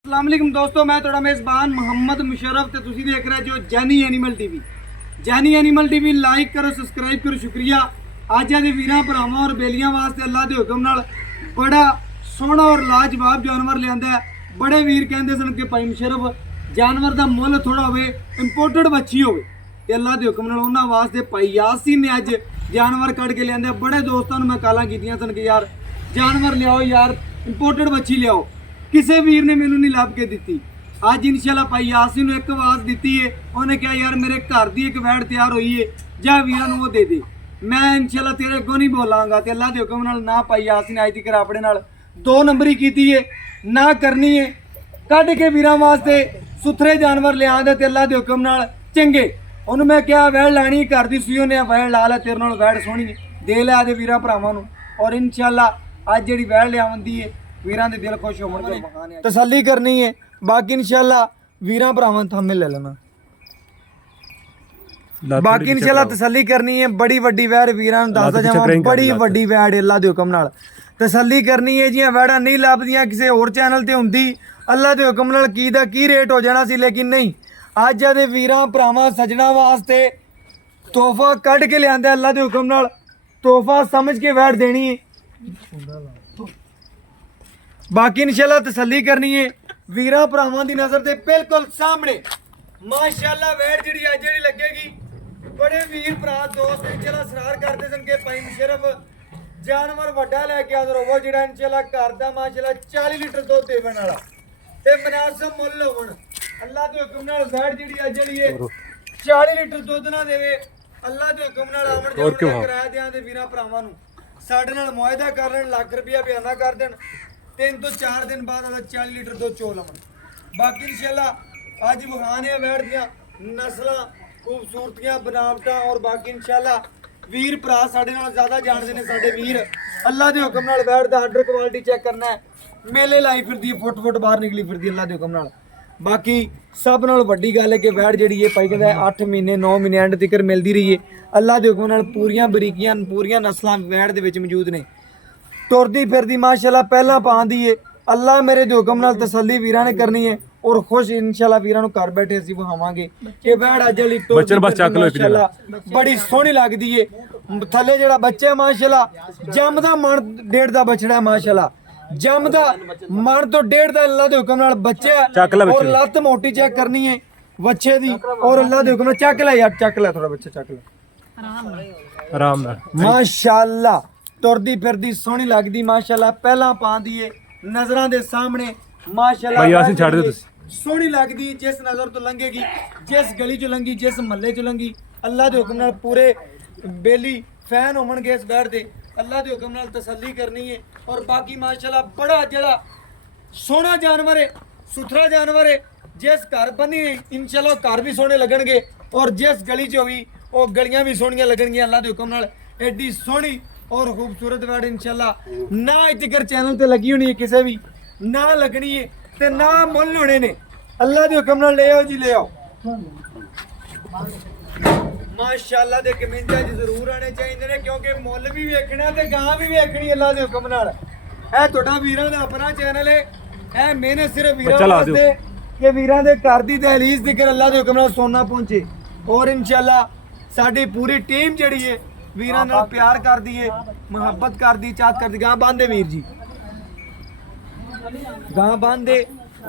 अस्सलाम वालेकुम दोस्तों, मैं थोड़ा मेज़बान मोहम्मद मुशर्रफ ते तुसी देख रहे जो Jaini animal TV. Jaini animal TV like करो, सब्सक्राइब करो, शुक्रिया। अज दे वीरां भरावां और बेलियां वास्ते अल्लाह दे हुक्म नाल बड़ा सोहना और लाजवाब जानवर लिआंदा है। बड़े वीर कहंदे सन कि भाई मुशर्रफ जानवर दा मुੱਲ थोड़ा होवे, इंपोर्टेड बच्ची होवे, ते अल्लाह दे हुक्म नाल उन्हां वास्ते भाई यासीन ने अज जानवर कढ के लिआंदा। बड़े दोस्तां नूं मैं कालां कीतियां सन कि यार जानवर लिआओ, यार इंपोर्टेड बच्ची लिआओ। किसी वीर ने मैनू नहीं लभ के दी। अज इंशाल्लाह भाई यासीन नूं एक आवाज़ दी है, उन्हें कहा यार मेरे घर की एक वैड़ तैयार हुई है, जा वीरां नूं वो दे दे। मैं इंशाल्लाह तेरे अगों नहीं बोलांगा ते अल्लाह के हुक्म नाल ना भाई यासीन अज तक अपने नाल 2 नंबरी की है ना करनी है। कढ़ के वीरां वास्ते सुथरे जानवर लिया ते अल्लाह के हुक्म नाल चंगे। उन्होंने मैं क्या वैड़ लैनी घर की सूई, उन्हें वैड़ ला लै, तेरे नाल वैड़ सोहनी दे लिया दे वीरां भरावां नूं। और इंशाल्लाह अज जिहड़ी वैड़ लियावंदी है वीरां दे दिल खुश होवन, तसल्ली करनी है। बाकी इंशाल्लाह वीरां भरावां थामे ले लेना, बाकी इंशाल्लाह तसल्ली करनी है। बड़ी वड्डी वैड़ वीरां नूं दसदा जावां, बड़ी वड्डी वैड़ अल्लाह दे हुक्म नाल तसल्ली करनी है। जियां वैड़ां नहीं लभदियां किसी होर चैनल ते हुंदी, अल्लाह दे हुक्म नाल की दा की रेट हो जाना सी, लेकिन नहीं। अज दे वीरां भरावां सजना वास्ते तोहफा कढ के लिआंदा अल्लाह दे हुक्म नाल। तोहफा समझ के वैड़ देनी है। बाकी इंशाल्लाह तसल्ली करनी है। वीरां भरावां दी नज़र दे बिल्कुल सामने माशाल्लाह वैड़ जिहड़ी अज जिहड़ी लगेगी। बड़े वीर भरा दोस्त इंशाल्लाह सरार करदे सन कि भाई मुशर्रफ जानवर वड्डा लैके आदर होवो, जिहड़ा इंशाल्लाह घर दा माशाल्लाह 40 लीटर दुध देवन वाला ते मुनासिब मुੱਲ होवन। अल्लाह दे हुक्म नाल वैड़ जिहड़ी अज जिहड़ी है 40 लीटर दुध ना देवे, अल्लाह दे हुक्म नाल आमण जामण कराया देआं ते वीरां भरावां नूं साडे नाल मुआहिदा कर लेण, लाख रुपया बयाना कर देण, 3 ਤੋਂ 4 दिन बाद 40 लीटर दुध चो लवन। बाकी इंशाल्लाह अज विखाने वैड़ दियां नस्लां, खूबसूरतियां, बनावटां। और बाकी इंशाल्लाह वीर भरा साडे नाल ज़्यादा जानदे ने साडे वीर। अल्लाह दे हुक्म नाल वैड़ दा आर्डर क्वालिटी चेक करना है, मेले लाई फिरदी, फुट बाहर निकली फिरदी अल्लाह दे हुक्म नाल। बाकी सब नाल वड्डी गल है कि वैड़ जिहड़ी है भाई कहंदा 8 महीने 9 महीने एंड तक मिलदी रही है। अल्लाह दे हुक्म नाल पूरियां बरीकियां, पूरियां नस्लां वैड़ दे विच मौजूद ने। तुरदी फिरदी माशाल्लाह पहला पांदी है। अल्लाह मेरे दे हुक्म नाल तसल्ली वीरां ने करनी है। और खुश इंशाल्लाह वीरां नूं घर बैठे असीं विखावांगे कि वैड़ अज वाली माशाल्लाह बड़ी सोहनी लगदी है। थल्ले जेहड़ा बच्चा माशाल्लाह जमदा मन 1.5 दा बछड़ा है, माशाल्लाह जमदा मन तो 1.5 दा अल्लाह दे हुक्म नाल बच्चा। और लत्त मोटी चेक करनी है बच्चे दी, और अल्लाह दे हुक्म नाल चक ले यार, चक ले थोड़ा बच्चा, चक ले आराम नाल माशाल्लाह। तुरदी फिरदी सोहनी लगदी माशाल्लाह, पहला पांदी है नजरां दे सामने माशाल्लाह। भाई यासीन छाड़ दे तुसी, सोहनी लगदी जिस नजर तो लंघेगी, जिस गली चो लंघी, जिस महल्ले चो लंघी, अल्लाह दे हुक्म नाल पूरे बेली फैन होवणगे इस वैड़ दे। अल्लाह दे हुक्म नाल तसल्ली करनी है। और बाकी माशाल्लाह बड़ा जेड़ा सोहना जानवर है, सुथरा जानवर है। जिस घर बनी इंशाल्लाह घर भी सोहने लगणगे, और जिस गली चो भी वो गलियां भी सोहणियां लगणगियां अल्लाह दे हुक्म नाल। एडी सोहनी और खूबसूरत वैड़ इंशाल्लाह ना इतकर चैनल ते लगी होनी है, किसी भी ना लगनी है ते ना मुੱਲ होने ने। अल्लाह दे हुक्म नाल ले आओ जी, ले आओ माशाल्लाह। दे कमेंट च जरूर आने चाहिए ने, क्योंकि मुੱਲ भी वेखना ते गां भी वेखनी अल्लाह दे हुक्म नाल। ए तुहाडा वीरां दा अपना चैनल है, ए मेहनत सिर्फ वीरां वास्ते कि वीरां दे घर दी दहलीज तक अल्लाह दे हुक्म नाल सोना पहुंचे। और इंशाल्लाह साडी पूरी टीम जिहड़ी है वीरां नाल प्यार कर दी है, मुहब्बत कर दी, चाहत कर दी। गां बांधे वीर जी, गां बांधे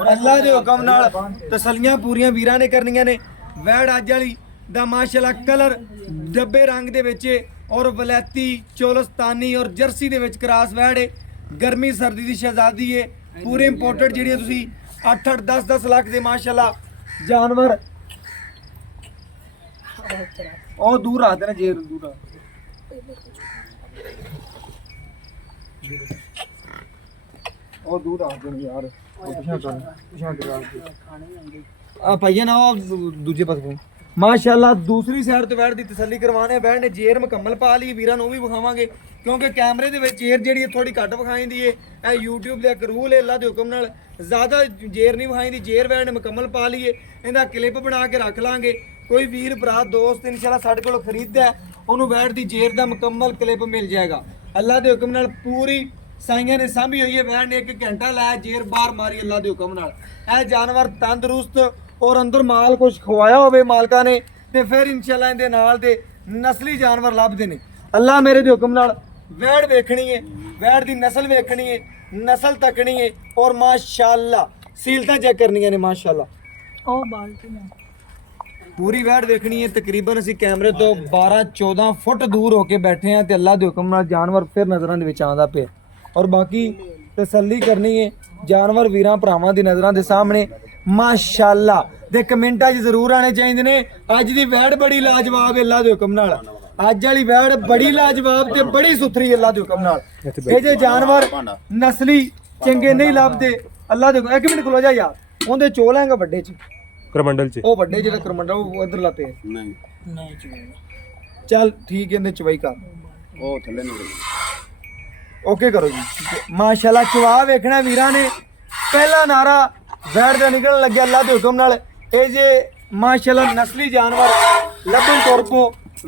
अल्लाह दे हुक्म नाल तसल्लियां पूरियां वीरां ने करनियां ने। वैड़ अज वाली दा माशाल्लाह कलर डब्बे रंग दे विच और वलैती, चोलस्तानी और जर्सी दे विच क्रॉस वैड़ है। गर्मी सर्दी दी शहजादी है, पूरे इंपोर्टेड जिहड़ी तुसीं 8-8 10-10 लाख दे माशाल्लाह जानवर। और दूर आ देना जेर, दूर आ और दूर आ देना यार, भाइया ना दूजे पास माशाल्लाह। दूसरी साइड तो वैड़ दी तसल्ली करवाने वैड़ ने जेर मुकम्मल पा ली। वीरां नूं भी विखावांगे, क्योंकि कैमरे दे विच जेर जिहड़ी थोड़ी घट विखाईंदी है। ए यूट्यूब दा इक रूल है, अल्लाह दे हुक्म नाल ज़्यादा जेर नहीं विखाईंदी। जेर वैड़ ने मुकम्मल पा ली है, इहदा क्लिप बना के रख लांगे। कोई वीर भरा दोस्त इंशाल्लाह साडे कोलों खरीददा है, उन्होंने वैड़ दी जेर दा मुकम्मल क्लिप मिल जाएगा। अल्लाह दे हुक्म नाल पूरी ਸਾਈਆਂ ਨੇ ਸਾਂਭੀ ਹੋਈ ਹੈ ਵੈਣ ਨੇ 1 ਘੰਟਾ ਲਾਇਆ ਜੇਰ ਬਾਹਰ ਮਾਰੀ ਅੱਲਾ ਦੇ ਹੁਕਮ ਨਾਲ। ਇਹ ਜਾਨਵਰ ਤੰਦਰੁਸਤ ਔਰ ਅੰਦਰ ਮਾਲ ਕੁਝ ਖਵਾਇਆ ਹੋਵੇ ਮਾਲਕਾਂ ਨੇ ਤੇ ਫਿਰ ਇਨਸ਼ਾਅੱਲਾ ਇਹਦੇ ਨਾਲ ਦੇ ਨਸਲੀ ਜਾਨਵਰ ਲੱਭਦੇ ਨੇ। ਅੱਲਾ ਮੇਰੇ ਦੇ ਹੁਕਮ ਨਾਲ ਵੈੜ ਵੇਖਣੀ ਹੈ, ਵੈੜ ਦੀ ਨਸਲ ਵੇਖਣੀ ਹੈ, ਨਸਲ ਤੱਕਣੀ ਹੈ ਔਰ ਮਾਸ਼ਾਅੱਲਾ ਸੀਲਤਾਂ ਚੈੱਕ ਕਰਨੀਆਂ ਨੇ ਮਾਸ਼ਾਅੱਲਾ। ਉਹ ਬਾਲਟੀ ਨੇ ਪੂਰੀ ਵੈੜ ਵੇਖਣੀ ਹੈ। ਤਕਰੀਬਨ ਅਸੀਂ ਕੈਮਰੇ ਤੋਂ 12-14 ਫੁੱਟ ਦੂਰ ਹੋ ਕੇ ਬੈਠੇ ਹਾਂ ਤੇ ਅੱਲਾ ਦੇ ਹੁਕਮ ਨਾਲ ਜਾਨਵਰ ਫਿਰ ਨਜ਼ਰਾਂ ਦੇ ਵਿੱਚ ਆਉਂਦਾ ਪਿਆ ਔਰ ਬਾਕੀ ਤਸੱਲੀ ਕਰਨੀ ਹੈ ਜਾਨਵਰ ਵੀਰਾਂ ਭਰਾਵਾਂ ਦੀ ਨਜ਼ਰਾਂ ਦੇ ਸਾਹਮਣੇ ਮਾਸ਼ਾਅੱਲਾ ਦੇ ਕਮੈਂਟਾਂ 'ਚ ਜ਼ਰੂਰ ਆਣੇ ਚਾਹੀਦੇ ਨੇ। ਅੱਜ ਦੀ ਵੈੜ ਬੜੀ ਲਾਜਵਾਬ ਹੈ ਅੱਲਾ ਦੇ ਹੁਕਮ ਨਾਲ। ਅੱਜ ਵਾਲੀ ਵੈੜ ਬੜੀ ਲਾਜਵਾਬ ਤੇ ਬੜੀ ਸੁਥਰੀ ਅੱਲਾ ਦੇ ਹੁਕਮ ਨਾਲ। ਇਹ ਜੇ ਜਾਨਵਰ ਨਸਲੀ ਚੰਗੇ ਨਹੀਂ ਲੱਭਦੇ ਅੱਲਾ ਦੇ ਹੁਕਮ। 1 ਮਿੰਟ ਖਲੋ ਜਾ ਯਾਰ, ਉਹਦੇ ਚੋਲ ਹੈਗਾ ਵੱਡੇ 'ਚ ਕਰਮੰਡਲ ਚ ਉਹ ਵੱਡੇ ਜਿਹੜਾ ਕਰਮੰਡਾ ਉਹ ਉਧਰ ਲਾ ਪਿਆ ਨਹੀਂ ਚੁਣੇਗਾ। ਚੱਲ ਠੀਕ ਹੈ ਇਹਨੇ ਚਵਾਈ ਕਰ ਉਹ ਥੱਲੇ ਨਹੀਂ ਗਈ। ਓਕੇ ਕਰੋ ਜੀ ਮਾਸ਼ਾਅੱਲਾ। ਚਵਾ ਵੇਖਣਾ ਵੀਰਾਂ ਨੇ ਪਹਿਲਾ ਨਾਰਾ ਵੈੜ ਦਾ ਨਿਕਲਣ ਲੱਗਿਆ ਅੱਲਾ ਦੇ ਹੁਕਮ ਨਾਲ। ਇਹ ਜੇ ਮਾਸ਼ਾਅੱਲਾ ਨਸਲੀ ਜਾਨਵਰ ਲੱਭਣ ਤੁਰ ਪੋ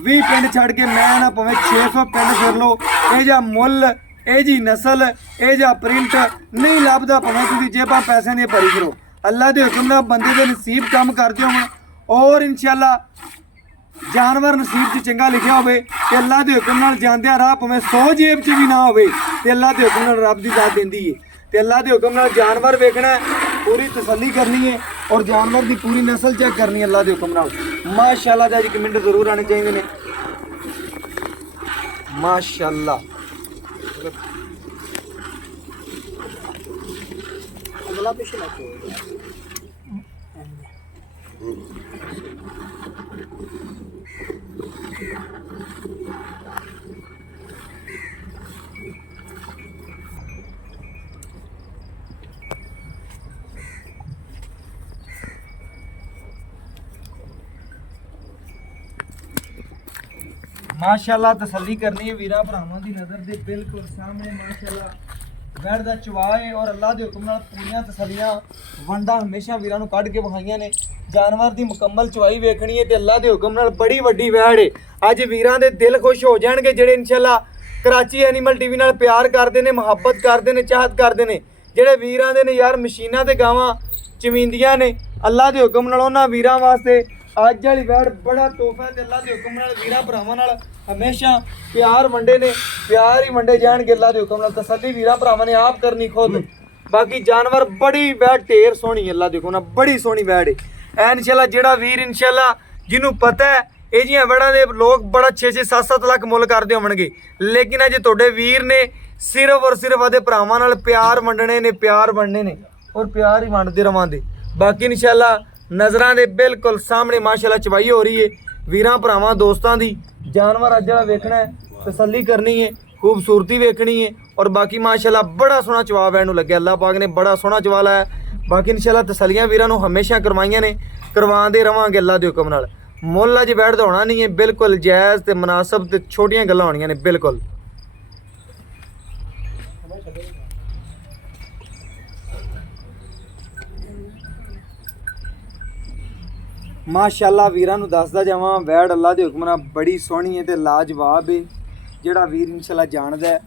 20 ਪਿੰਡ ਛੱਡ ਕੇ ਮੈਂ ਨਾ ਭਾਵੇਂ 600 ਪਿੰਡ ਫਿਰ ਲੋ ਇਹ ਜਾਂ ਮੁੱਲ ਇਹ ਜੀ ਨਸਲ ਇਹ ਜਾਂ ਪ੍ਰਿੰਟ ਨਹੀਂ ਲੱਭਦਾ ਭਾਵੇਂ ਤੁਸੀਂ ਜੇਬਾਂ ਪੈਸੇ ਨਹੀਂ ਭਰੀ ਕਰੋ। ਅੱਲਾ ਦੇ ਹੁਕਮ ਨਾਲ ਬੰਦੇ ਦੇ ਨਸੀਬ ਕੰਮ ਕਰਦੇ ਹੋਣ ਔਰ ਇਨਸ਼ਾਅੱਲਾ ਜਾਨਵਰ ਨਸੀਬ 'ਚ ਚੰਗਾ ਲਿਖਿਆ ਹੋਵੇ ਤੇ ਅੱਲਾ ਦੇ ਹੁਕਮ ਨਾਲ ਜਾਂਦਿਆਂ ਰਾਹ ਭਾਵੇਂ 100 ਜੇਬ 'ਚ ਵੀ ਨਾ ਹੋਵੇ ਤੇ ਅੱਲਾ ਦੇ ਹੁਕਮ ਨਾਲ ਰੱਬ ਦੀ ਦਾਤ ਦਿੰਦੀ ਏ। ਤੇ ਅੱਲਾ ਦੇ ਹੁਕਮ ਨਾਲ ਜਾਨਵਰ ਵੇਖਣਾ ਹੈ, ਪੂਰੀ ਤਸੱਲੀ ਕਰਨੀ ਹੈ ਔਰ ਜਾਨਵਰ ਦੀ ਪੂਰੀ ਨਸਲ ਚੈੱਕ ਕਰਨੀ ਹੈ ਅੱਲਾ ਦੇ ਹੁਕਮ ਨਾਲ। ਮਾਸ਼ਾਅੱਲਾ ਦਾ ਜੀ ਕਮੈਂਟ ਜ਼ਰੂਰ ਆਣੇ ਚਾਹੀਦੇ ਨੇ ਮਾਸ਼ਾਅੱਲਾ। ਅਗਲਾ ਪਿਛਲਾ ਚੋਰ ਮਾਸ਼ਾਅੱਲਾ ਤਸੱਲੀ ਕਰਨੀ ਹੈ ਵੀਰਾਂ ਭਰਾਵਾਂ ਦੀ ਨਜ਼ਰ ਦੇ ਬਿਲਕੁਲ ਸਾਹਮਣੇ ਮਾਸ਼ਾਅੱਲਾ ਵੈੜ ਦਾ ਚਵਾ ਹੈ ਔਰ ਅੱਲਾ ਦੇ ਹੁਕਮ ਨਾਲ ਪੂਰੀਆਂ ਤਸੱਲੀਆਂ ਵੰਡਾ ਹਮੇਸ਼ਾ ਵੀਰਾਂ ਨੂੰ ਕੱਢ ਕੇ ਵਿਖਾਈਆਂ ਨੇ। ਜਾਨਵਰ ਦੀ ਮੁਕੰਮਲ ਚਵਾਈ ਵੇਖਣੀ ਹੈ ਤੇ ਅੱਲਾ ਦੇ ਹੁਕਮ ਨਾਲ ਬੜੀ ਵੱਡੀ ਵੈੜ ਹੈ। ਅੱਜ ਵੀਰਾਂ ਦੇ ਦਿਲ ਖੁਸ਼ ਹੋ ਜਾਣਗੇ ਜਿਹੜੇ ਇਨਸ਼ਾਅੱਲਾ ਕਰਾਚੀ ਐਨੀਮਲ ਟੀਵੀ ਨਾਲ ਪਿਆਰ ਕਰਦੇ ਨੇ, ਮੁਹੱਬਤ ਕਰਦੇ ਨੇ, ਚਾਹਤ ਕਰਦੇ ਨੇ। ਜਿਹੜੇ ਵੀਰਾਂ ਦੇ ਨੇ ਯਾਰ ਮਸ਼ੀਨਾਂ ਤੇ ਗਾਵਾਂ ਚਵਿੰਦੀਆਂ ਨੇ ਅੱਲਾ ਦੇ ਹੁਕਮ ਨਾਲ ਉਹਨਾਂ ਵੀਰਾਂ ਵਾਸਤੇ ਅੱਜ ਵਾਲੀ ਵੈੜ ਬੜਾ ਤੋਹਫਾ ਤੇ ਅੱਲਾ ਦੇ ਹੁਕਮ ਨਾਲ ਵੀਰਾਂ ਭਰਾਵਾਂ ਨਾਲ ਹਮੇਸ਼ਾ ਪਿਆਰ ਵੰਡੇ ਨੇ, ਪਿਆਰ ਹੀ ਵੰਡੇ ਜਾਣਗੇ ਅੱਲਾ ਦੇ ਹੁਕਮ ਨਾਲ। ਤਸੱਲੀ ਵੀਰਾਂ ਭਰਾਵਾਂ ਨੇ ਆਪ ਕਰਨੀ ਖੁਦ। ਬਾਕੀ ਜਾਨਵਰ ਬੜੀ ਵੈੜ ਢੇਰ ਸੋਹਣੀ ਅੱਲਾ ਦੇ ਹੁਕਮ ਨਾਲ ਬੜੀ ਸੋਹਣੀ ਵੈੜ ਹੈ। ਐ ਇਨਸ਼ਾਅੱਲਾ ਜਿਹੜਾ ਵੀਰ ਇਨਸ਼ਾਅੱਲਾ ਜਿਹਨੂੰ ਪਤਾ ਹੈ ਇਹ ਜੀਆਂ ਵੈੜਾਂ ਦੇ ਲੋਕ ਬੜਾ 6-6 7-7 ਲੱਖ ਮੁੱਲ ਕਰਦੇ ਹੋਣਗੇ, ਲੇਕਿਨ ਅਜੇ ਤੁਹਾਡੇ ਵੀਰ ਨੇ ਸਿਰਫ ਔਰ ਸਿਰਫ ਆਦੇ ਭਰਾਵਾਂ ਨਾਲ ਪਿਆਰ ਵੰਡਣੇ ਨੇ, ਪਿਆਰ ਵੰਡਣੇ ਨੇ ਔਰ ਪਿਆਰ ਹੀ ਵੰਡਦੇ ਰਵਾਂਗੇ। ਬਾਕੀ ਇਨਸ਼ਾਅੱਲਾ ਨਜ਼ਰਾਂ ਦੇ ਬਿਲਕੁਲ ਸਾਹਮਣੇ ਮਾਸ਼ਾਅੱਲਾ ਚਵਾਈ ਹੋ ਰਹੀ ਹੈ ਵੀਰਾਂ ਭਰਾਵਾਂ ਦੋਸਤਾਂ ਦੀ। ਜਾਨਵਰ ਅੱਜ ਜਿਹੜਾ ਵੇਖਣਾ ਹੈ ਤਸੱਲੀ ਕਰਨੀ ਹੈ, ਖੂਬਸੂਰਤੀ ਵੇਖਣੀ ਹੈ ਔਰ ਬਾਕੀ ਮਾਸ਼ਾਅੱਲਾ ਬੜਾ ਸੋਹਣਾ ਚਵਾ ਵੈਣ ਨੂੰ ਲੱਗਿਆ। ਅੱਲਾਹ ਪਾਕ ਨੇ ਬੜਾ ਸੋਹਣਾ ਚਵਾ ਲਾਇਆ। ਬਾਕੀ ਇਨਸ਼ਾਅੱਲਾ ਤਸੱਲੀਆਂ ਵੀਰਾਂ ਨੂੰ ਹਮੇਸ਼ਾ ਕਰਵਾਈਆਂ ਨੇ, ਕਰਵਾਉਂਦੇ ਰਵਾਂਗੇ ਅੱਲਾਹ ਦੇ ਹੁਕਮ ਨਾਲ। ਮੁੱਲ ਅੱਜ ਵੈੜ ਦਾ ਹੋਣਾ ਨਹੀਂ ਹੈ, ਬਿਲਕੁਲ ਜਾਇਜ਼ ਤੇ ਮੁਨਾਸਬ ਤੇ ਛੋਟੀਆਂ ਗੱਲਾਂ ਹੋਣੀਆਂ ਨੇ ਬਿਲਕੁਲ। ਮਾਸ਼ਾਅੱਲਾ ਵੀਰਾਂ ਨੂੰ ਦੱਸਦਾ ਜਾਵਾਂ ਵੈੜ ਅੱਲਾ ਦੇ ਹੁਕਮ ਨਾਲ ਬੜੀ ਸੋਹਣੀ ਹੈ ਤੇ ਲਾਜਵਾਬ ਹੈ। ਜਿਹੜਾ ਵੀਰ ਇਨਸ਼ਾਅੱਲਾ ਜਾਣਦਾ ਹੈ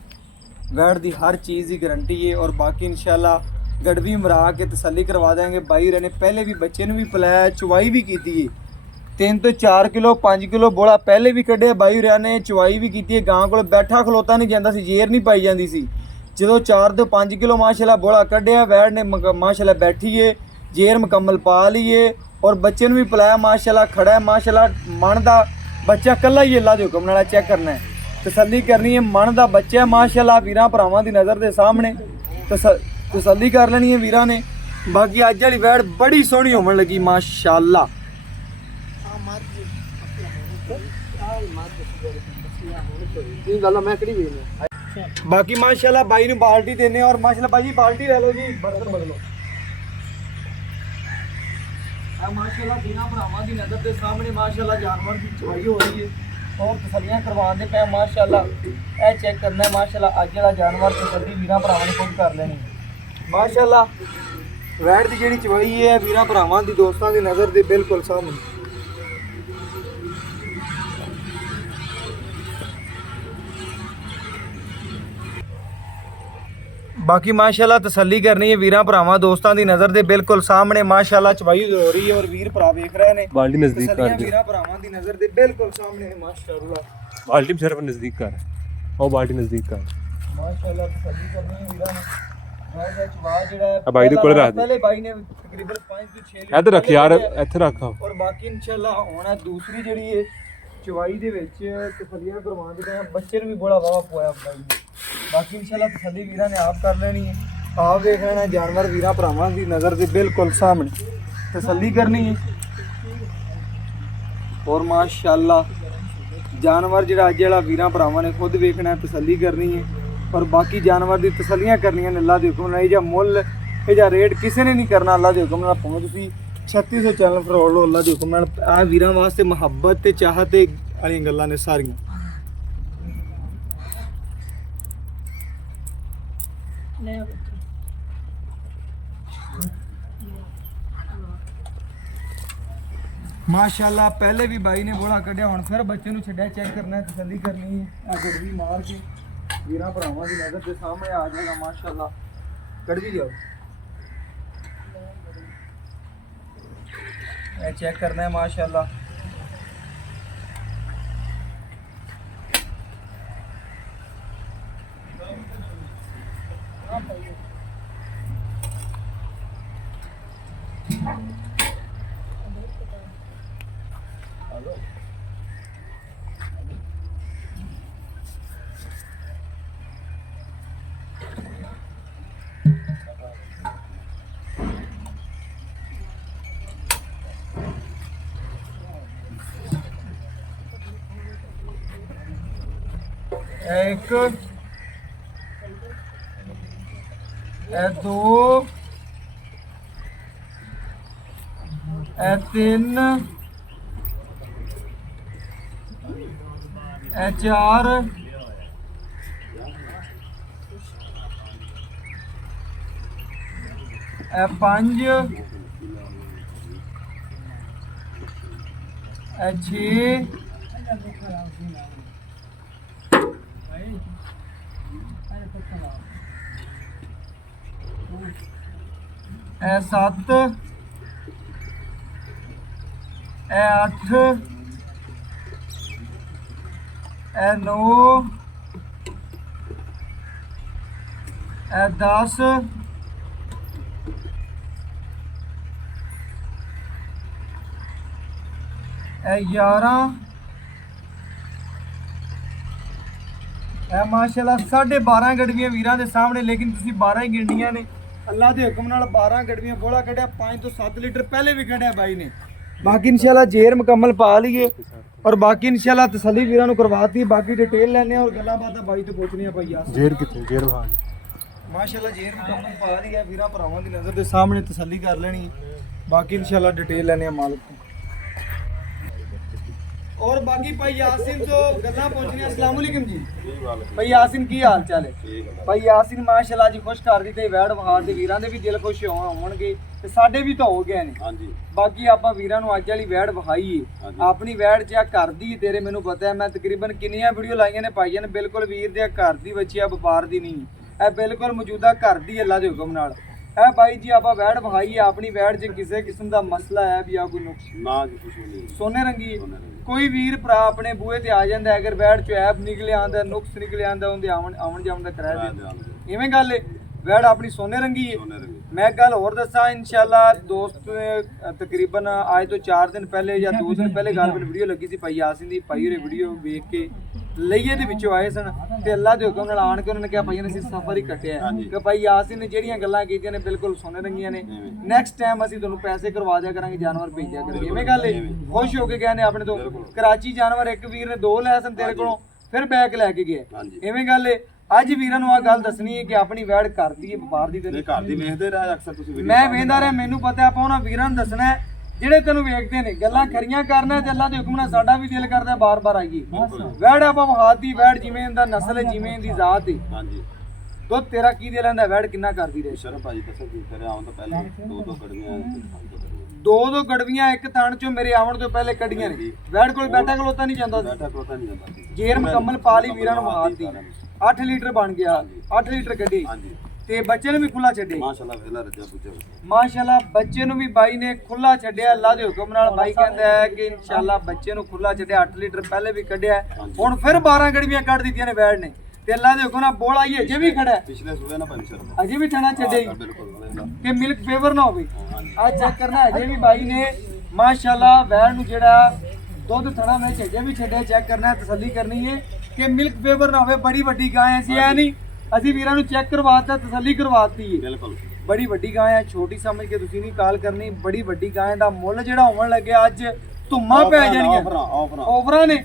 ਵੈੜ ਦੀ ਹਰ ਚੀਜ਼ ਦੀ ਗਾਰੰਟੀ ਹੈ ਔਰ ਬਾਕੀ ਇਨਸ਼ਾਅੱਲਾ ਗੜਵੀ ਮਰਾ ਕੇ ਤਸੱਲੀ ਕਰਵਾ ਦੇंगे। ਬਾਈ ਰਹੇ ਨੇ ਪਹਿਲੇ ਵੀ ਬੱਚੇ ਨੂੰ ਵੀ ਪਲਾਇਆ, ਚਵਾਈ ਵੀ ਕੀਤੀ ਹੈ 3 ਤੋਂ 4 ਕਿਲੋ 5 ਕਿਲੋ ਬੋਲਾ ਪਹਿਲੇ ਵੀ ਕੱਢਿਆ। ਬਾਈ ਰਿਆ ਨੇ ਚਵਾਈ ਵੀ ਕੀਤੀ ਹੈ। ਗਾਂ ਕੋਲ ਬੈਠਾ ਖਲੋਤਾ ਨਹੀਂ ਜਾਂਦਾ ਸੀ, ਜੇਰ ਨਹੀਂ ਪਾਈ ਜਾਂਦੀ ਸੀ। ਜਦੋਂ 4 ਤੋਂ 5 ਕਿਲੋ ਮਾਸ਼ਾਅੱਲਾ ਬੋਲਾ ਕੱਢਿਆ ਵੈੜ ਨੇ ਮਾਸ਼ਾਅੱਲਾ ਬੈਠੀਏ ਜੇਰ ਮੁਕੰਮਲ ਪਾ ਲਈਏ ਔਰ ਬੱਚੇ ਨੂੰ ਵੀ ਪਲਾਇਆ ਮਾਸ਼ਾਅੱਲਾ ਖੜਾ ਹੈ। ਮਾਸ਼ਾਅੱਲਾ ਮਣ ਦਾ ਬੱਚਾ ਕੱਲਾ ਹੀ ਅੱਲਾ ਦੇ ਹੁਕਮ ਨਾਲ ਚੈੱਕ ਕਰਨਾ ਹੈ, ਤਸੱਲੀ ਕਰਨੀ ਹੈ। ਮਣ ਦਾ ਬੱਚਾ ਮਾਸ਼ਾਅੱਲਾ ਵੀਰਾਂ ਭਰਾਵਾਂ ਦੀ ਨਜ਼ਰ ਦੇ ਸਾਹਮਣੇ ਤਸੱਲੀ ਕਰ ਲੈਣੀ ਹੈ ਵੀਰਾਂ ਨੇ। ਬਾਕੀ ਅੱਜ ਵਾਲੀ ਵੈੜ ਬੜੀ ਸੋਹਣੀ ਹੋਣ ਲੱਗੀ ਮਾਸ਼ਾਅੱਲਾ। ਇਹ ਗੱਲ ਮੈਂ ਕਿਹੜੀ ਵੇਖ ਬਾਕੀ ਮਾਸ਼ਾਅੱਲਾ ਬਾਈ ਨੂੰ ਬਾਲਟੀ ਦੇਨੇ ਔਰ ਮਾਸ਼ਾਅੱਲਾ ਬਾਈ ਬਾਲਟੀ ਲੈ ਲਓ ਜੀ, ਬਰਤਨ ਬਦਲੋ। ਆ ਮਾਸ਼ਾਅੱਲਾ ਵੀਰਾਂ ਭਰਾਵਾਂ ਦੀ ਨਜ਼ਰ ਦੇ ਸਾਹਮਣੇ ਮਾਸ਼ਾਅੱਲਾ ਜਾਨਵਰ ਦੀ ਚਵਾਈ ਹੋ ਰਹੀ ਹੈ ਔਰ ਤਸੱਲੀਆਂ ਕਰਵਾਉਂਦੇ ਪਏ ਮਾਸ਼ਾਅੱਲਾ। ਇਹ ਚੈੱਕ ਕਰਨਾ ਹੈ ਮਾਸ਼ਾਅੱਲਾ ਅੱਜ ਜਿਹੜਾ ਜਾਨਵਰ ਤਸੱਲੀ ਵੀਰਾਂ ਭਰਾਵਾਂ ਨੇ ਖੁਦ ਕਰ ਲੈਣੀ ਮਾਸ਼ਾਅੱਲਾ। ਵੈੜ ਦੀ ਜਿਹੜੀ ਚਵਾਈ ਹੈ ਵੀਰਾਂ ਭਰਾਵਾਂ ਦੀ ਦੋਸਤਾਂ ਦੀ ਨਜ਼ਰ ਦੇ ਬਿਲਕੁਲ ਸਾਹਮਣੇ। ਬਾਕੀ ਮਾਸ਼ਾਅੱਲਾ ਤਸੱਲੀ ਕਰਨੀ ਹੈ ਵੀਰਾਂ ਭਰਾਵਾਂ ਦੋਸਤਾਂ ਦੀ ਨਜ਼ਰ ਦੇ ਬਿਲਕੁਲ ਸਾਹਮਣੇ ਮਾਸ਼ਾਅੱਲਾ ਚਵਾਈ ਹੋ ਰਹੀ ਹੈ ਔਰ ਵੀਰ ਭਰਾ ਵੇਖ ਰਹੇ ਨੇ ਬਾਲਟੀ ਨਜ਼ਦੀਕ ਕਰ ਤਸੱਲੀਆਂ ਦੇ ਵੀਰਾਂ ਭਰਾਵਾਂ ਦੀ ਨਜ਼ਰ ਦੇ ਬਿਲਕੁਲ ਸਾਹਮਣੇ ਹੈ ਮਾਸ਼ਾਅੱਲਾ ਬਾਲਟੀ ਵੀ ਸਿਰਫ ਨਜ਼ਦੀਕ ਕਰ ਉਹ ਬਾਲਟੀ ਨਜ਼ਦੀਕ ਕਰ ਮਾਸ਼ਾਅੱਲਾ ਤਸੱਲੀ ਕਰਨੀ ਹੈ ਵੀਰਾਂ ਨੇ ਮੈਂ ਚਵਾ ਜਿਹੜਾ ਆ ਬਾਈ ਦੇ ਕੋਲ ਰੱਖ ਦੇ। ਪਹਿਲੇ ਬਾਈ ਨੇ ਤਕਰੀਬਨ 5 ਤੋਂ 6 ਇੱਧਰ ਰੱਖ ਯਾਰ ਇੱਥੇ ਰੱਖ ਔਰ ਬਾਕੀ ਇਨਸ਼ਾਅੱਲਾ ਹੁਣ ਦੂਸਰੀ ਜਿਹੜੀ ਹੈ ਚਵਾਈ ਦੇ ਵਿੱਚ ਤਸੱਲੀਆਂ ਕਰਵਾਉਣ ਦੇ ਟਾਈਮ ਬੱਚੇ ਨੂੰ ਵੀ ਬੜਾ ਵਾਵਾ ਪੋਇਆ ਬਾਈ ਨੇ ਬਾਕੀ ਇਨਸ਼ਾਅੱਲਾ ਤਸੱਲੀ ਵੀਰਾਂ ਨੇ ਆਪ ਕਰ ਲੈਣੀ ਹੈ ਆਪ ਦੇਖ ਲੈਣਾ ਜਾਨਵਰ ਵੀਰਾਂ ਭਰਾਵਾਂ ਦੀ ਨਜ਼ਰ ਦੇ ਬਿਲਕੁਲ ਸਾਹਮਣੇ ਤਸੱਲੀ ਕਰਨੀ ਹੈ ਔਰ ਮਾਸ਼ਾਅੱਲਾ ਜਾਨਵਰ ਜਿਹੜਾ ਅੱਜ ਵਾਲਾ ਵੀਰਾਂ ਭਰਾਵਾਂ ਨੇ ਖੁਦ ਵੇਖਣਾ ਤਸੱਲੀ ਕਰਨੀ ਹੈ ਔਰ ਬਾਕੀ ਜਾਨਵਰ ਦੀ ਤਸੱਲੀਆਂ ਕਰਨੀਆਂ ਨੇ ਅੱਲਾ ਦੇ ਹੁਕਮ ਨਾਲ ਇਹ ਜਾਂ ਮੁੱਲ ਇਹ ਜਾਂ ਰੇਟ ਕਿਸੇ ਨੇ ਨਹੀਂ ਕਰਨਾ ਅੱਲਾ ਦੇ ਹੁਕਮ ਨਾਲ ਭਾਵੇਂ ਤੁਸੀਂ 3600 ਚੈਨਲ ਫਰੋਲ ਲਓ ਅੱਲਾ ਦੇ ਹੁਕਮ ਨਾਲ ਆ ਵੀਰਾਂ ਵਾਸਤੇ ਮੁਹੱਬਤ ਤੇ ਚਾਹਤ ਵਾਲੀਆਂ ਗੱਲਾਂ ਨੇ ਸਾਰੀਆਂ ਮਾਸ਼ਾਅੱਲਾ ਪਹਿਲੇ ਵੀ ਬਾਈ ਨੇ ਬੋਲਾ ਕੱਢਿਆ ਹੁਣ ਫਿਰ ਬੱਚੇ ਨੂੰ ਛੱਡਿਆ ਚੈੱਕ ਕਰਨਾ ਤਸੱਲੀ ਕਰਨੀ ਹੈ ਆ ਗੜਵੀ ਮਾਰ ਕੇ ਵੀਰਾਂ ਭਰਾਵਾਂ ਦੀ ਨਜ਼ਰ ਦੇ ਸਾਹਮਣੇ ਆ ਜਾਏਗਾ ਮਾਸ਼ਾਅੱਲਾ ਕੱਢ ਵੀ ਜਾਓ ਇਹ ਚੈੱਕ करना है माशाल्लाह एक दो तीन चार पांच छे सत्त अठ नौ 10 11 माशाल्लाह 12.5 गड़वियां वीरां दे सामने लेकिन तुसी 12 ही गिननियां ने अल्लाह दे हुक्म नाल 12 गड़वियां बोला कढ़िया 5 तो 7 लीटर पहले भी कढ़िया बाई ने बाकी इंशाल्लाह जेर मुकम्मल पा लीए और बाकी इंशाल्लाह तसल्ली वीरां नु करवाती बाकी डिटेल लेने और गल्लां बातां बाई तो पूछनियां भाई यार जेर किथे जेर भाग माशाल्लाह जेर मुकम्मल पा ली है वीरां भरावां दी नजर दे सामने तसल्ली कर लेनी बाकी इंशाल्लाह डिटेल लेने मालिक तो और बाकी भाई यासीन तो गल्लां पूछनी अस्सलाम वालेकुम जी भाई यासीन की हाल चाल है भाई यासीन माशाल्लाह जी खुश कर दी ते वैड वहार दे वीरां दे भी दिल खुश होणगे ते साडे भी तो हो गए ने हां जी बाकी आपां वीरां नु अज वाली वैड वहाई है अपनी वैड चेक कर दी तेरे मेनू पता है मैं तकरीबन किन्नियां वीडियो लाईयां ने पाईयां ने बिल्कुल वीर दे घर दी बच्ची आ व्यापार दी नहीं ए बिल्कुल मौजूदा घर दी अल्लाह दे हुक्म नाल है भाई जी आप वैड वहाई है अपनी वैड च किसी किस्म का मसला है भी आ कोई नुक्स ना जी कुछ नहीं सोने रंगी कोई वीर भरा अपने बूहे ते आ जांदा है अगर वैड चो ऐब निकले आंदा नुक्स निकले आंदा उनदे आवन जावन दा किराया दे इवें गल है वैड अपनी सोने रंगी है मैं गल होर दसा इंशाल्लाह दोस्त तकरीबन आज तो 4 दिन पहले या 2 दिन पहले गल वीडियो लगी सी भाई यासीन दी भाई रे वीडियो देख के ਲਈਏ ਦੇ ਵਿੱਚੋਂ ਆਏ ਸਨ ਤੇ ਅੱਲਾ ਦੇ ਹੁਕਮ ਨਾਲ ਆਣ ਕੇ ਉਹਨਾਂ ਨੇ ਕਿਹਾ ਭਾਈ ਅਸੀਂ ਸਫਰ ਹੀ ਕੱਟਿਆ ਕਿ ਭਾਈ ਯਾਸੀਨ ਨੇ ਜਿਹੜੀਆਂ ਗੱਲਾਂ ਕੀਤੀਆਂ ਨੇ ਬਿਲਕੁਲ ਸੋਨੇ ਰੰਗੀਆਂ ਨੇ ਨੈਕਸਟ ਟਾਈਮ ਅਸੀਂ ਤੁਹਾਨੂੰ ਪੈਸੇ ਕਰਵਾ ਦਿਆ ਕਰਾਂਗੇ ਜਾਨਵਰ ਭੇਜਿਆ ਕਰਾਂਗੇ ਐਵੇਂ ਗੱਲ ਹੈ ਖੁਸ਼ ਹੋ ਕੇ ਗਏ ਨੇ ਆਪਣੇ ਤੋਂ ਕਰਾਚੀ ਜਾਨਵਰ ਇੱਕ ਵੀਰ ਨੇ 2 ਲਏ ਸਨ ਤੇਰੇ ਕੋਲੋਂ ਫਿਰ ਬੈਕ ਲੈ ਕੇ ਗਏ ਐਵੇਂ ਗੱਲ ਹੈ ਅੱਜ ਵੀਰਾਂ ਨੂੰ ਆ ਗੱਲ ਦੱਸਣੀ ਹੈ ਕਿ ਆਪਣੀ ਵੈਡ ਕਰਦੀ ਹੈ ਵਪਾਰ ਦੀ ਤੇ ਘਰ ਦੀ ਵੇਖਦੇ ਰਹੇ ਅਕਸਰ ਤੁਸੀਂ ਮੈਂ ਵੇਖਦਾ ਰਿਹਾ ਮੈਨੂੰ ਪਤਾ ਆਪਾਂ ਉਹਨਾਂ ਵੀਰਾਂ ਨੂੰ ਦੱਸਣਾ ਹੈ ਜਿਹੜੇ ਤੈਨੂੰ ਵੇਖਦੇ ਨੇ ਗੱਲਾਂ ਖਰੀਆਂ ਕਰਨਾ ਤੇ ਅੱਲਾ ਦੇ ਹੁਕਮ ਨਾਲ ਸਾਡਾ ਵੀ ਦਿਲ ਕਰਦਾ ਬਾਰ-ਬਾਰ ਆਈਏ ਵੈੜ ਆਪਾਂ ਵਹਾਦੀ ਵੈੜ ਜਿਵੇਂ ਦਾ ਨਸਲ ਹੈ ਜਿਵੇਂ ਦੀ ਜ਼ਾਤ ਹੈ ਹਾਂਜੀ ਤੋ ਤੇਰਾ ਕੀ ਦਿਲ ਆਂਦਾ ਵੈੜ ਕਿੰਨਾ ਕਰਦੀ ਰਹੇ ਸ਼ਰਮ ਭਾਜੀ ਦੱਸੋ ਕੀ ਕਰਿਆ ਆਉਣ ਤੋਂ ਪਹਿਲਾਂ ਦੋ ਗੜਵੀਆਂ ਇੱਕ ਥਣ ਚੋਂ ਮੇਰੇ ਆਉਣ ਤੋਂ ਪਹਿਲੇ ਕੱਢੀਆਂ ਨੇ ਵੈੜ ਕੋਲ ਬੈਠਾ ਖਲੋਤਾ ਨਹੀਂ ਜਾਂਦਾ ਜੇਰ ਮੁਕੰਮਲ ਪਾ ਲਈ ਵੀਰਾਂ ਨੂੰ ਵਹਾਦੀ 8 ਲੀਟਰ ਬਣ ਗਿਆ 8 ਲੀਟਰ ਕੱਢੀ ਤੇ ਬੱਚੇ ਨੂੰ ਵੀ ਖੁੱਲਾ ਛੱਡੇ ਮਾਸ਼ਾਅੱਲਾ ਵੇਲਾ ਰੱਜਾ ਪੁੱਛੋ ਮਾਸ਼ਾਅੱਲਾ ਬੱਚੇ ਨੂੰ ਵੀ ਬਾਈ ਨੇ ਖੁੱਲਾ ਛੱਡਿਆ ਅੱਲਾ ਦੇ ਹੁਕਮ ਨਾਲ ਬਾਈ ਕਹਿੰਦਾ ਹੈ ਕਿ ਇਨਸ਼ਾਅੱਲਾ ਬੱਚੇ ਨੂੰ ਖੁੱਲਾ ਛੱਡਿਆ 8 ਲੀਟਰ ਪਹਿਲੇ ਵੀ ਕੱਢਿਆ ਹੈ। ਹੁਣ ਫਿਰ 12 ਗੜਵੀਆਂ ਕੱਢ ਦਿੱਤੀਆਂ ਨੇ ਵੈੜ ਨੇ ਤੇ ਅੱਲਾ ਦੇ ਹੁਕਮ ਨਾਲ ਬੋਲ ਆਈ ਅਜੇ ਵੀ ਖੜਾ ਹੈ, ਪਿਛਲੇ ਸੂਏ ਨਾ ਭਾਈ ਸਰ ਅਜੇ ਵੀ ਠਣਾ ਛੱਡੇ ਹੀ ਬਿਲਕੁਲ ਵੇਲਾ ਕਿ ਮਿਲਕ ਫੇਵਰ ਨਾ ਹੋਵੇ। ਅੱਜ ਚੈੱਕ ਕਰਨਾ ਅਜੇ ਵੀ ਬਾਈ ਨੇ ਮਾਸ਼ਾਅੱਲਾ ਵੈੜ ਨੂੰ ਜਿਹੜਾ ਦੁੱਧ ਥਣਾ ਵਿੱਚ ਅਜੇ ਵੀ ਛੱਡਿਆ, ਚੈੱਕ ਕਰਨਾ ਹੈ, ਤਸੱਲੀ ਕਰਨੀ ਹੈ ਕਿ ਮਿਲਕ ਫੇਵਰ ਨਾ ਹੋਵੇ। ਬੜੀ ਵੱਡੀ ਗਾਂ ਐ ਸੀ ਐ ਨਹੀਂ ਅਸੀਂ ਵੀਰਾਂ ਨੂੰ ਚੈੱਕ ਕਰਵਾਤਾ ਤਸੱਲੀ ਕਰਵਾਤੀ ਹੈ। ਬਿਲਕੁਲ ਬੜੀ ਵੱਡੀ ਗਾਂ ਹੈ, ਛੋਟੀ ਸਮਝ ਕੇ ਤੁਸੀਂ ਨਹੀਂ ਕਾਲ ਕਰਨੀ। ਬੜੀ ਵੱਡੀ ਗਾਂ ਦਾ ਮੁੱਲ ਜਿਹੜਾ ਹੋਣ ਲੱਗਿਆ ਅੱਜ ਧੁੰਮਾਂ ਪੈ ਜਾਣੀਆਂ ਓਵਰਾਂ ਨੇ।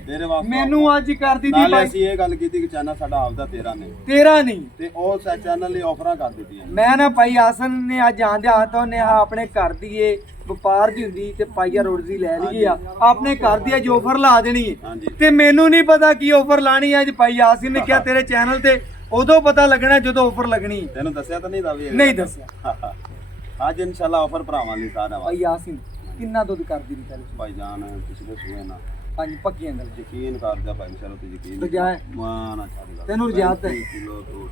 ਮੈਨੂੰ ਅੱਜ ਕਰ ਦਿੱਤੀ ਨਾਲੇ ਬਾਈ ਅਸੀਂ ਇਹ ਗੱਲ ਕੀਤੀ ਕਿ ਚੈਨਲ ਸਾਡਾ ਆਪਦਾ 13 ਨੇ 13 ਨਹੀਂ ਤੇ ਉਹ ਚੈਨਲ ਲਈ ਆਫਰਾਂ ਕਰ ਦਿੱਤੀਆਂ ਮੈਂ ਨਾ ਭਾਈ ਆਸਨ ਨੇ ਅੱਜ ਆਂਦੇ ਹੱਥ ਉਹਨੇ ਆਪਣੇ ਘਰ ਦੀ ਏ ਵਪਾਰ ਦੀ ਹੁੰਦੀ ਤੇ ਪਾਈਆ ਰੋਡ ਦੀ ਲੈ ਲਈ ਆ ਆਪਣੇ ਘਰ ਦੀ ਅੱਜ ਆਫਰ ਲਾ ਦੇਣੀ ਹੈ। ਹਾਂਜੀ ਤੇ ਮੈਨੂੰ ਨਹੀਂ ਪਤਾ ਕੀ ਆਫਰ ਲਾਣੀ ਹੈ। ਅੱਜ ਭਾਈ ਆਸਿਨ ਨੇ ਕਿਹਾ ਤੇਰੇ ਚੈਨਲ ਤੇ ਉਦੋਂ ਪਤਾ ਲੱਗਣਾ ਜਦੋਂ ਆਫਰ ਲੱਗਣੀ ਹੈ। ਤੈਨੂੰ ਦੱਸਿਆ ਤਾਂ ਨਹੀਂ ਦਾਵੀ ਨਹੀਂ ਦੱਸਿਆ ਅੱਜ ਇਨਸ਼ਾਅੱਲਾ ਆਫਰ ਭਰਾਵਾਂ ਲਈ ਸਾਰਾ ਵਾ ਭਾਈ ਆਸਿਨ ਕਿੰਨਾ ਦੁੱਧ ਕਰਦੀ ਨਹੀਂ ਚੱਲ ਭਾਈ ਜਾਨ ਪਿਛਲੇ ਸੂਏ ਨਾ ਪੰਜ ਪੱਕੀਆਂ ਗੱਲ ਯਕੀਨ ਕਰਦਾ ਭਾਈ ਸਰ ਤੇ ਯਕੀਨ ਰਜਾ ਹੈ। ਮਾਨਾ ਚੱਲਦਾ ਤੈਨੂੰ ਰਜਾਤ ਹੈ। ਕਿਲੋ 2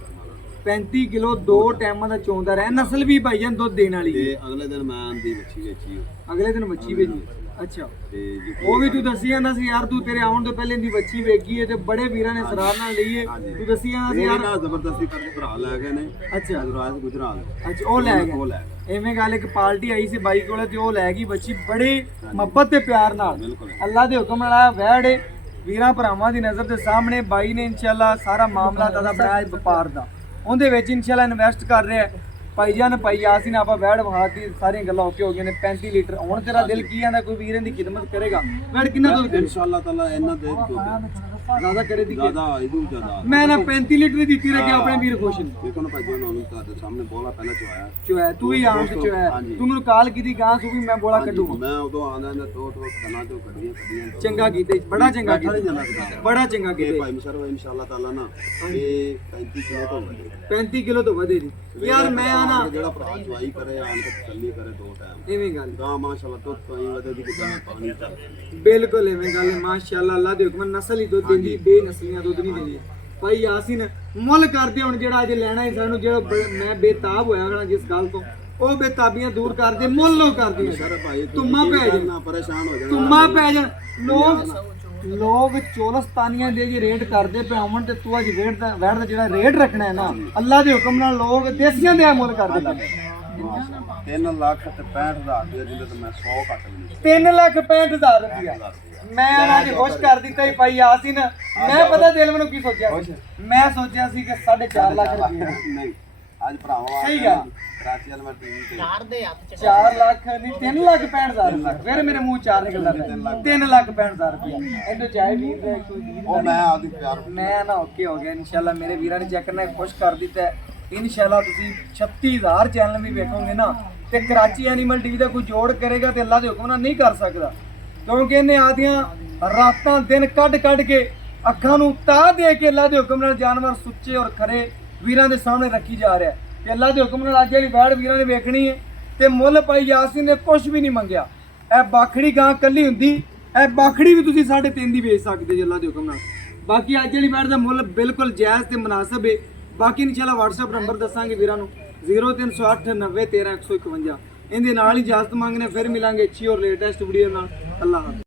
35 ਕਿਲੋ 2 ਟਾਈਮਾਂ ਦਾ ਚੋਂਦਾ ਰਹਿ ਨਸਲ ਵੀ ਭਾਈ ਜਾਨ ਦੁੱਧ ਦੇਣ ਵਾਲੀ ਤੇ ਅਗਲੇ ਦਿਨ ਮੈਂ ਆਂਦੀ ਬੱਚੀ ਵੇਚੀ ਅਗਲੇ ਦਿਨ ਬੱਚੀ ਵੇਚੀ। ਅੱਛਾ ਤੇ ਉਹ ਵੀ ਤੂੰ ਦੱਸੀ ਜਾਂਦਾ ਸੀ ਯਾਰ ਤੂੰ ਤੇਰੇ ਆਉਣ ਤੋਂ ਪਹਿਲੇ ਦੀ ਬੱਚੀ ਵੇਗੀ ਹੈ ਤੇ ਬੜੇ ਵੀਰਾਂ ਨੇ ਸਰਾਰ ਨਾਲ ਲਈ ਹੈ। ਤੂੰ ਦੱਸੀ ਜਾਂਦਾ ਸੀ ਇਹ ਯਾਰ ਨਾ ਜ਼ਬਰਦਸਤੀ ਕਰਕੇ ਭਰਾ ਲੈ ਗਏ ਨੇ ਅੱਛਾ ਗੁਜਰਾਤ ਗੁਜਰਾਤ ਅੱਛਾ ਉਹ ਲੈ ਉਹ ਗਿਆ ਲੈ ਗਏ ਐਵੇਂ ਗੱਲ ਇੱਕ ਪਾਰਟੀ ਆਈ ਸੀ ਬਾਈ ਕੋਲੇ ਤੇ ਉਹ ਲੈ ਗਈ ਬੱਚੀ ਬੜੇ ਮੁਹੱਬਤ ਤੇ ਪਿਆਰ ਨਾਲ ਬਿਲਕੁਲ ਅੱਲਾ ਦੇ ਹੁਕਮ ਨਾਲ ਆ ਵੈੜ ਏ। ਵੀਰਾਂ ਭਰਾਵਾਂ ਦੀ ਨਜ਼ਰ ਦੇ ਸਾਹਮਣੇ ਬਾਈ ਨੇ ਇਨਸ਼ਾਅੱਲਾ ਸਾਰਾ ਮਾਮਲਾ ਦਾ ਬਣਾਇਆ ਵਪਾਰ ਦਾ ਉਹਦੇ ਵਿੱਚ ਇਨਸ਼ਾਅੱਲਾ ਇਨਵੈਸਟ ਕਰ ਰਿਹਾ ਹੈ। ਭਾਈ ਜਾਨ ਭਾਈ ਯਾਸੀਨ ਆਪਾਂ ਵੈੜ ਵਹਾਤੀ ਸਾਰੀਆਂ ਗੱਲਾਂ ਓਕੇ ਹੋ ਗਈਆਂ ਨੇ 35 ਲੀਟਰ ਹੁਣ ਤੇਰਾ ਦਿਲ ਕੀ ਆਂਦਾ ਕੋਈ ਵੀਰਾਂ ਦੀ ਖਿਦਮਤ ਕਰੇਗਾ ਵੈੜ ਕਿੰਨਾ ਦੁੱਧ ਕਰੇ ਇਨਸ਼ਾਅੱਲਾ ਤਾਲਾ ਇਹਨਾਂ ਦੇ ਜ਼ਿਆਦਾ ਕਰੇ ਦੀ ਜ਼ਿਆਦਾ ਇਹਦੂ ਜ਼ਿਆਦਾ ਮੈਂ ਨਾ 35 ਲੀਟਰ ਦੀ ਦਿੱਤੀ ਰੱਖਿਆ ਆਪਣੇ ਵੀਰ ਖੁਸ਼ ਨੇ ਦੇਖੋ ਨਾ ਭਾਈ ਜੀ ਉਹਨਾਂ ਨੂੰ ਤੁਹਾਡੇ ਸਾਹਮਣੇ ਬੋਲਾ ਪਹਿਲਾਂ ਚੁਆਇਆ ਚੋਇਆ ਤੂੰ ਵੀ ਆਮ ਤੇ ਚੋਇਆ ਤੂੰ ਮੈਨੂੰ ਕਾਲ ਕੀਤੀ ਗਾਂ ਸੂ ਵੀ ਮੈਂ ਬੋਲਾ ਕੱਢੂਗਾ ਮੈਂ ਉਦੋਂ ਆਂਦਾ ਨੇ ਦੋ ਕਨਾਂ ਤੋਂ ਕੱਢੀਆਂ ਚੰਗਾ ਕੀਤੇ ਬੜਾ ਚੰਗਾ ਕੀਤਾ ਬੜਾ ਚੰਗਾ ਕਿ ਕੀਤੇ ਭਾਈ ਮਸਰ ਇਨਸ਼ਾਅੱਲਾ ਤਾਲਾ ਨਾ ਇਹ 35 ਕਿਲੋ ਤੋਂ ਵਧੇ 35 ਕਿਲੋ ਤੋਂ ਵਧੇ ਜੀ ਯਾਰ ਮੈਂ ਆ ਨਾ ਜਿਹੜਾ ਭਰਾ ਚੁਆਈ ਕਰੇ ਆਣ ਕੇ ਤਸੱਲੀ ਕਰੇ ਦੋ ਟਾਈਮ ਐਵੇਂ ਗੱਲ ਗਾਂ ਮਾਸ਼ਾਅੱਲਾ ਤੋਂ ਹੀ ਵਧੇ ਦੀ ਕਿਦਾਂ ਪਾਣੀ ਚੱਲ ਬਿਲਕੁਲ ਐਵੇਂ ਗੱਲ ਹੈ ਮਾਸ਼ਾਅੱਲਾ ਅੱਲਾ ਦੇ ਹੁਕਮ ਨਸਲ ਹੀ ਦੁੱਧ ਦਿੰਦੀ ਬੇਨਸਲੀਆਂ ਦੁੱਧ ਨਹੀਂ ਦਿੰਦੀ ਭਾਈ ਯਾਸੀਨ ਮੁੱਲ ਕਰਦੇ ਹੁਣ ਜਿਹੜਾ ਅੱਜ ਲੈਣਾ ਹੈ ਸਾਨੂੰ ਜਿਹੜਾ ਮੈਂ ਬੇਤਾਬ ਹੋਇਆ ਹਾਂ ਜਿਸ ਗੱਲ ਤੋਂ ਉਹ ਬੇਤਾਬੀਆਂ ਦੂਰ ਕਰਦੇ ਮੁੱਲੋਂ ਕਰਦੀਆਂ ਸਰ ਭਾਈ ਤੁਮਾ ਪੈ ਜਾ ਨਾ ਪਰੇਸ਼ਾਨ ਹੋ ਜਾਣਾ ਤੁਮਾ ਪੈ ਜਾ ਲੋਕ ਚੋਲਸਤਾਨੀਆਂ ਦੇ ਜੀ ਰੇਟ ਕਰਦੇ ਪਏ ਹੋਣ ਤੇ ਤੂੰ ਅੱਜ ਵੈੜ ਦਾ ਜਿਹੜਾ ਰੇਟ ਰੱਖਣਾ ਹੈ ਨਾ ਅੱਲਾ ਦੇ ਹੁਕਮ ਨਾਲ ਲੋਕ ਦੇਸੀਆਂ ਦੇ ਮੁੱਲ ਕਰਦੇ ਪਏ 3 ਲੱਖ ਤੇ 65,000 ਦੇ ਜਿੰਦੇ ਤੇ ਮੈਂ 100 ਕੱਟ ਲਈ 3,65,000 ਰੁਪਇਆ ਮੈਂ ਅੱਜ ਖੁਸ਼ ਕਰ ਦਿੱਤਾ ਹੀ ਭਾਈ ਯਾਸੀਨ ਮੈਂ ਪਤਾ ਦਿਲ ਮੈਨੂੰ ਕੀ ਸੋਚਿਆ ਸੀ ਮੈਂ ਸੋਚਿਆ ਸੀ ਕਿ 4.5 ਲੱਖ ਰੁਪਇਆ ਨਹੀਂ ਅੱਜ ਭਰਾਵਾ ਸਹੀ ਗੱਲ ਕਰਾਚੀ ਵਾਲ ਮੈਂ ਟੀਵੀ ਤੇ 4 ਲੱਖ ਨਹੀਂ 3,65,000 ਫਿਰ ਮੇਰੇ ਮੂੰਹ 4 ਨਿਕਲਦਾ ਪਿਆ 3,65,000 ਰੁਪਇਆ ਇਹਨੂੰ ਚਾਹੇ ਵੀਰ ਦੇ ਕੋਈ ਉਹ ਮੈਂ ਆਦੀ ਪਿਆਰ ਮੈਂ ਨਾ ਓਕੇ ਹੋ ਗਿਆ ਇਨਸ਼ਾਅੱਲਾ ਮੇਰੇ ਵੀਰਾਂ ਨੇ ਚੈੱਕ ਕਰਨਾ ਖੁਸ਼ ਕਰ ਦਿੱਤਾ ਹੈ। ਇਨਸ਼ਾਅੱਲਾ ਤੁਸੀਂ 36000 ਚੈਨਲ ਵੀ ਵੇਖੋਗੇ ਨਾ ਤੇ ਕਰਾਚੀ ਐਨੀਮਲ ਟੀਵੀ ਦਾ ਕੋਈ ਜੋੜ ਕਰੇਗਾ ਤੇ ਅੱਲਾ ਦੇ ਹੁਕਮ ਨਾਲ ਨਹੀਂ ਕਰ ਸਕਦਾ ਕਿਉਂਕਿ ਇਹਨੇ ਆਦੀਆਂ ਰਾਤਾਂ ਦਿਨ ਕੱਢ ਕੇ ਅੱਖਾਂ ਨੂੰ ਤਾਹ ਦੇ ਕੇ ਅੱਲਾ ਦੇ ਹੁਕਮ ਨਾਲ ਜਾਨਵਰ ਸੁੱਚੇ ਔਰ ਖਰੇ ਵੀਰਾਂ ਦੇ ਸਾਹਮਣੇ ਰੱਖੀ ਜਾ ਰਿਹਾ ਤੇ ਅੱਲਾ ਦੇ ਹੁਕਮ ਨਾਲ ਅੱਜ ਜਿਹੜੀ ਵੈੜ ਵੀਰਾਂ ਨੇ ਵੇਖਣੀ ਹੈ ਤੇ ਮੁੱਲ ਭਾਈ ਯਾਸੀਨ ਨੇ ਕੁਝ ਵੀ ਨਹੀਂ ਮੰਗਿਆ। ਇਹ ਬਾਖੜੀ ਗਾਂ ਕੱਲੀ ਹੁੰਦੀ ਇਹ ਬਾਖੜੀ ਵੀ ਤੁਸੀਂ 3.5 ਦੀ ਵੇਚ ਸਕਦੇ ਜੀ ਅੱਲਾ ਦੇ ਹੁਕਮ ਨਾਲ। ਬਾਕੀ ਅੱਜ ਜਿਹੜੀ ਵੈੜ ਦਾ ਮੁੱਲ ਬਿਲਕੁਲ ਜਾਇਜ਼ ਤੇ ਮੁਨਾਸਬ ਹੈ। ਬਾਕੀ ਇਨਸ਼ਾਅੱਲਾ WhatsApp ਨੰਬਰ ਦੱਸਾਂਗੇ ਵੀਰਾਂ ਨੂੰ 0308 90 13 151 ਇਹਦੇ ਨਾਲ ਹੀ ਇਜਾਜ਼ਤ ਮੰਗਨੇ ਫਿਰ ਮਿਲਾਂਗੇ ਅੱਛੀ ਔਰ ਲੇਟੈਸਟ ਵੀਡੀਓ ਨਾਲ। ਅੱਲਾਹ ਹਾਫਿਜ਼।